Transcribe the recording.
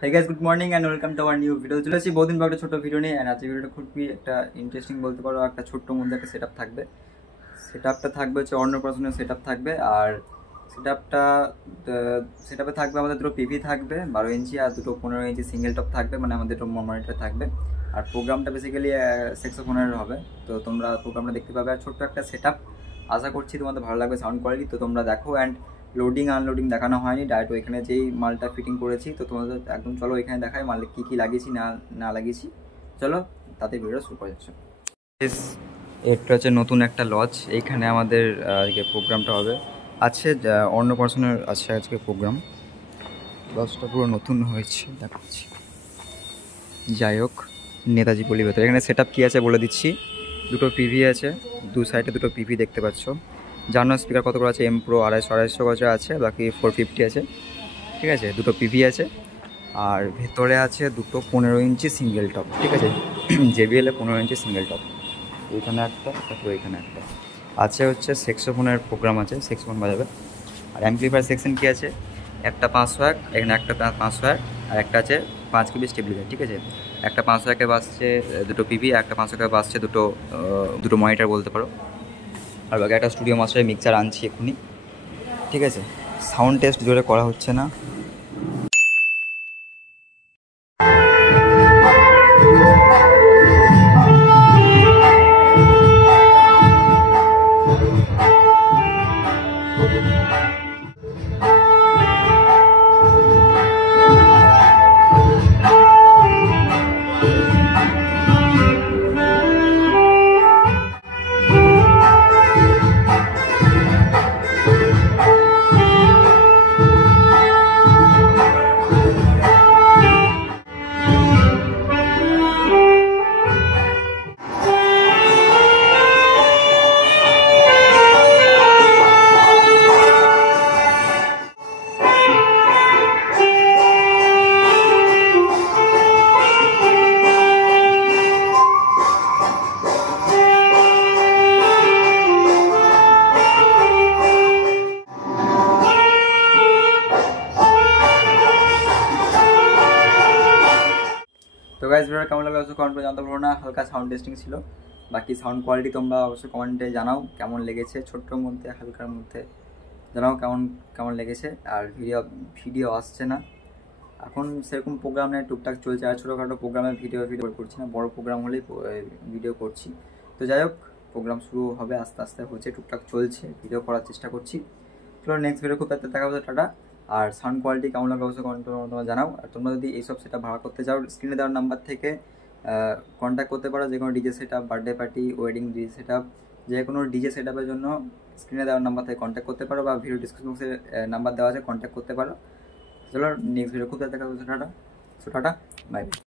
Hey guys, good morning and welcome to our new video. চলে আসছি বহুদিন পর একটা ছোট ভিডিও নিয়ে। এন্ড আজকের ভিডিওটা খুবই একটা ইন্টারেস্টিং বলতে পারো। একটা ছোট্ট মধ্যে একটা সেটআপ থাকবে। সেটআপটা থাকবে হচ্ছে অন্নপ্রাশনের সেটআপ থাকবে। আর সেটআপটা সেটআপে থাকবে আমাদের দুটো পিভি থাকবে 12 ইঞ্চি আর দুটো 15 ইঞ্চি সিঙ্গেল টপ থাকবে, মানে আমাদের দুটো মনিটর থাকবে। আর প্রোগ্রামটা বেসিক্যালি স্যাক্সোফোনের হবে। তো তোমরা প্রোগ্রামটা দেখতে পাবে। আর ছোট্ট একটা সেটআপ, আশা করছি তোমাদের ভালো লাগবে সাউন্ড কোয়ালিটি। তো তোমরা দেখো। অ্যান্ড লোডিং আনলোডিং দেখানো হয়নি, ডাইরেক্ট ওইখানে যেই মালটা ফিটিং করেছি। তো তোমাদের একদম চলো এখানে দেখাই মাল কী কী লাগিয়েছি না না লাগিয়েছি। চলো তাতে ভিডিও শুরু করা যাচ্ছে। এটা হচ্ছে নতুন একটা লজ, এইখানে আমাদের আজকে প্রোগ্রামটা হবে। আছে অন্নপ্রাশনের আছে আজকে প্রোগ্রাম। লজটা পুরো নতুন হয়েছে দেখাচ্ছি। যাই হোক, নেতাজি পল্লী ভেতরে এখানে সেট আপ কী আছে বলে দিচ্ছি। দুটো পিভি আছে, দু সাইডে দুটো পিভি দেখতে পাচ্ছ। জানো স্পিকার কত করে আছে? এম প্রো 250 গজা আছে, বাকি 450 আছে। ঠিক আছে, দুটো পিভি আছে। আর ভেতরে আছে দুটো 15 ইঞ্চি সিঙ্গেল টপ। ঠিক আছে, জেবিএল 15 ইঞ্চি সিঙ্গেল টপ। এইখানে একটা, তারপরে এইখানে একটা আছে। হচ্ছে স্যাক্সোফোনের প্রোগ্রাম আছে, স্যাক্সোফোন বাজাবে। আর অ্যাম্পলিফায়ার সেকশন কী আছে? একটা 500 এখানে একটা 500 আর একটা আছে 5 কেবি স্টেবিলাইজার। ঠিক আছে, একটা 500 বাজছে দুটো পিভি, একটা 500 বাজছে দুটো মনিটর বলতে পারো। আর বাকি একটা স্টুডিও মাস্টারের মিক্সার আনছি এক্ষুনি। ঠিক আছে, সাউন্ড টেস্ট জোরে করা হচ্ছে না। তো গাইজ ভিডিওটা কেমন লাগলো অবশ্যই কমেন্ট করে জানতে পারবো না। হালকা সাউন্ড টেস্টিং ছিল, বাকি সাউন্ড কোয়ালিটি তোমরা অবশ্যই কমেন্টে জানাও কেমন লেগেছে। ছোট্টোর মধ্যে হালকার মধ্যে জানাও কেমন কেমন লেগেছে। আর ভিডিও আসছে না এখন, সেরকম প্রোগ্রাম নেই, টুকটাক চলছে। আর ছোটোখাটো প্রোগ্রামে ভিডিও করছি না, বড় প্রোগ্রাম হলেই ভিডিও করছি। তো যাই হোক, প্রোগ্রাম শুরু হবে আস্তে আস্তে, হচ্ছে টুকটাক চলছে, ভিডিও করার চেষ্টা করছি। চলো নেক্সট ভিডিও খুব তাড়াতাড়ি দেখা হবে। টাটা। আর সাউন্ড কোয়ালিটি কেমন লাগে অবশ্যই কমেন্ট তোমরা জানাও। আর তোমরা যদি এইসব সেটআপ ভাড়া করতে চাও, স্ক্রিনে দেওয়ার নাম্বার থেকে কন্ট্যাক্ট করতে পারো। যে কোনো DJ setup, birthday party, wedding DJ setup, যে কোনো ডিজে সেটআপের জন্য স্ক্রিনে দেওয়ার নাম্বার থেকে কন্ট্যাক্ট করতে পারো, বা ভিডিও ডিসক্রিপশন বক্সে নাম্বার দেওয়া আছে, কন্ট্যাক্ট করতে পারো। চলো নেক্সট ভিডিও খুব তাড়াতাড়ি দেখা হবে। টাটা। Tata, by.